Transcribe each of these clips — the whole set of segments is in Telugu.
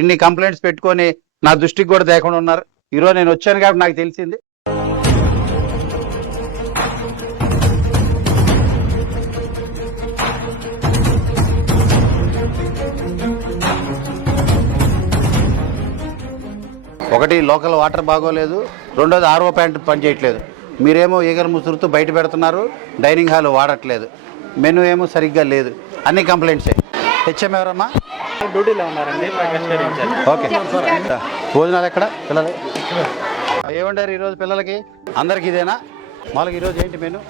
ఇన్ని కంప్లైంట్స్ పెట్టుకొని నా దృష్టికి కూడా తేకుండా ఉన్నారు. ఈరోజు నేను వచ్చాను కాబట్టి నాకు తెలిసింది. ఒకటి లోకల్ వాటర్ బాగోలేదు, రెండోది ఆర్ఓ ప్యాంట్ పనిచేయట్లేదు. మీరేమో ఈగల ముసురుతూ బయట పెడుతున్నారు, డైనింగ్ హాల్ వాడట్లేదు, మెనూ ఏమో సరిగ్గా లేదు, అన్ని కంప్లైంట్సే. హెచ్ఎం ఎవరమ్మా? డ్యూటీలో ఉన్నారండి. ఓకే, భోజనాలు ఎక్కడ పిల్లలు ఏమంటారు ఈరోజు పిల్లలకి అందరికి ఇదేనా? మామూలుగా ఈరోజు ఏంటి మెనూ?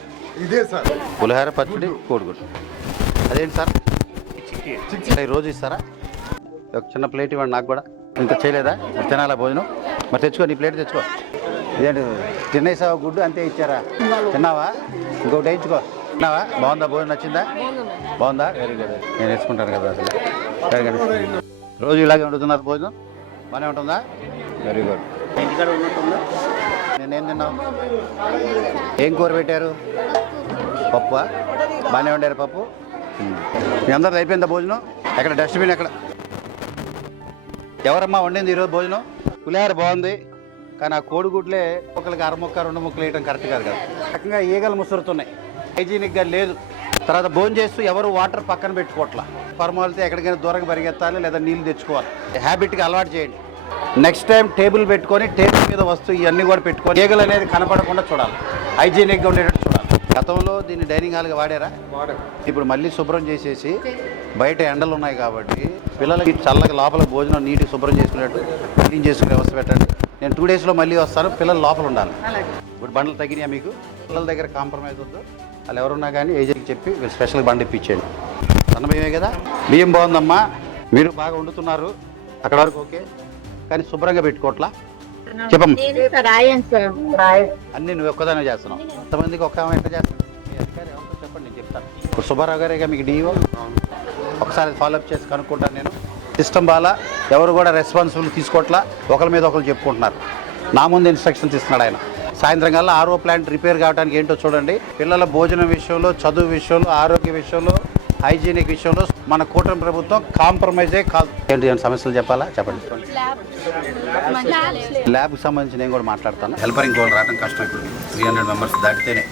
ఇదే సార్, పులిహార, పచ్చడి, కోడిగుడ్డు. అదేంటి సార్ ఈరోజు ఇస్తారా? ఒక చిన్న ప్లేట్ ఇవ్వండి నాకు కూడా. ఇంత చేయలేదా? తినాలా భోజనం? మరి తెచ్చుకో, నీ ప్లేట్ తెచ్చుకో. ఇదేంటి తినేసావా? గుడ్డు అంతే ఇచ్చారా? తిన్నావా? ఇంకొకటి వేయించుకో. తిన్నావా? బాగుందా? భోజనం నచ్చిందా? బాగుందా? Very good. నేను వేసుకుంటాను కదా అసలు. Very good. రోజు ఇలాగే వండుతున్నారు భోజనం? బాగానే ఉంటుందా? Very good. ఇంటికాడ ఉన్నట్టుందా? నేనేం తిన్నావు? ఏం కూర పెట్టారు? పప్పు. బాగానే వండారు పప్పు. మీ అందరిది అయిపోయిందా భోజనం? ఎక్కడ డస్ట్బిన్ ఎక్కడ? ఎవరమ్మా వండింది ఈరోజు భోజనం? పులిహార బాగుంది, కానీ ఆ కోడిగుడ్లే ఒకరికి అరముక్క 2 ముక్కలు వేయడం కరెక్ట్ కాదు కదా. రకంగా ఈగలు ముసురుతున్నాయి, హైజీనిక్గా లేదు. తర్వాత భోజనం చేస్తూ ఎవరు వాటర్ పక్కన పెట్టుకోవట్లా. ఫార్మాలిటీ ఎక్కడికైనా దూరంగా పరిగెత్తాలి లేదా నీళ్ళు తెచ్చుకోవాలి. హ్యాబిట్గా అలవాటు చేయండి. నెక్స్ట్ టైం టేబుల్ పెట్టుకొని టేబుల్ మీద వస్తూ ఇవన్నీ కూడా పెట్టుకొని ఈగలు అనేది కనపడకుండా చూడాలి, హైజీనిక్గా ఉండేటట్టు చూడాలి. గతంలో దీన్ని డైనింగ్ హాల్గా వాడారా? ఇప్పుడు మళ్ళీ శుభ్రం చేసేసి బయట ఎండలు ఉన్నాయి కాబట్టి పిల్లలకి చల్లగా లోపల భోజనం నీట్గా శుభ్రం చేసుకునేట్టు క్లీన్ చేసుకునే వ్యవస్థ పెట్టండి. నేను 2 డేస్లో మళ్ళీ వస్తాను. పిల్లలు లోపల ఉండాలి. ఇప్పుడు బండ్లు తగ్గినాయా మీకు? పిల్లల దగ్గర కాంప్రమైజ్ వద్దు. వాళ్ళు ఎవరున్నా కానీ ఏజెంట్కి చెప్పి మీరు స్పెషల్ బండి ఇప్పించేయండి. సన్న బియ్యమే కదా? బియ్యం బాగుందమ్మా, మీరు బాగా వండుతున్నారు, అక్కడ వరకు ఓకే, కానీ శుభ్రంగా పెట్టుకోవట్లా. చెప్పమ్మా. అన్నీ నువ్వు ఒక్కదానే చేస్తున్నావు. ఎంతమందికి ఒక్క ఆమె ఎట్లా చేస్తాను? మీ అధికారి ఎవరితో చెప్పండి, నేను చెప్తాను. ఇప్పుడు సుబ్బారావు గారేగా మీకు డిఓ. ఒకసారి ఫాలోఅప్ చేసి కనుక్కుంటాను నేను. సిస్టమ్ బాలా, ఎవరు కూడా రెస్పాన్సిబుల్ తీసుకోవట్లా, ఒకరి మీద ఒకరు చెప్పుకుంటున్నారు. నా ముందు ఇన్స్ట్రక్షన్స్ ఇస్తున్నాడు ఆయన. సాయంత్రం కల్లా ఆర్ఓ ప్లాంట్ రిపేర్ కావడానికి ఏంటో చూడండి. పిల్లల భోజనం విషయంలో, చదువు విషయంలో, ఆరోగ్య విషయంలో, హైజీనిక్ విషయంలో మన కూటమి ప్రభుత్వం కాంప్రమైజే కాదు. ఏంటి సమస్యలు చెప్పాలా? చెప్పండి. ల్యాబ్కి సంబంధించి నేను కూడా మాట్లాడతాను. హెల్పరింగ్ కూడా రావడం కష్టం. ఇప్పుడు 300 మెంబర్స్ దాటితేనే.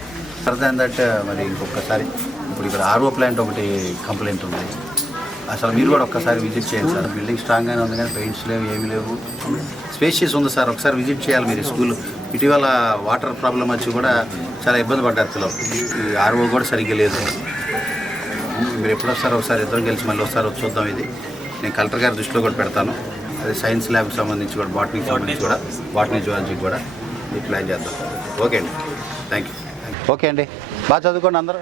ఫర్దర్ దట్ మరి ఇంకొకసారి ఇప్పుడు ఇక్కడ ఆర్ఓ ప్లాంట్ ఒకటి కంప్లైంట్ ఉంది. అసలు మీరు కూడా ఒక్కసారి విజిట్ చేయండి సార్. బిల్డింగ్ స్ట్రాంగ్గానే ఉంది కానీ పెయింట్స్ లేవు, ఏమీ లేవు. స్పేషియస్ ఉంది సార్, ఒకసారి విజిట్ చేయాలి మీరు. స్కూల్ ఇటీవల వాటర్ ప్రాబ్లం వచ్చి కూడా చాలా ఇబ్బంది పడ్డారు పిల్లలు. ఈ ఆర్ఓ కూడా సరిగ్గా లేదు. మీరు ఎప్పుడు వస్తారో ఒకసారి ఇద్దరం కలిసి మళ్ళీ వస్తారో చూద్దాం. ఇది నేను కలెక్టర్ గారి దృష్టిలో కూడా పెడతాను. అది సైన్స్ ల్యాబ్కి సంబంధించి కూడా, బాటనీకి సంబంధించి కూడా, బాటనీ జువాలజీకి కూడా ఇది ప్లాన్ చేద్దాం. ఓకే అండి, థ్యాంక్ యూ. ఓకే అండి, బాగా చదువుకోండి అందరూ.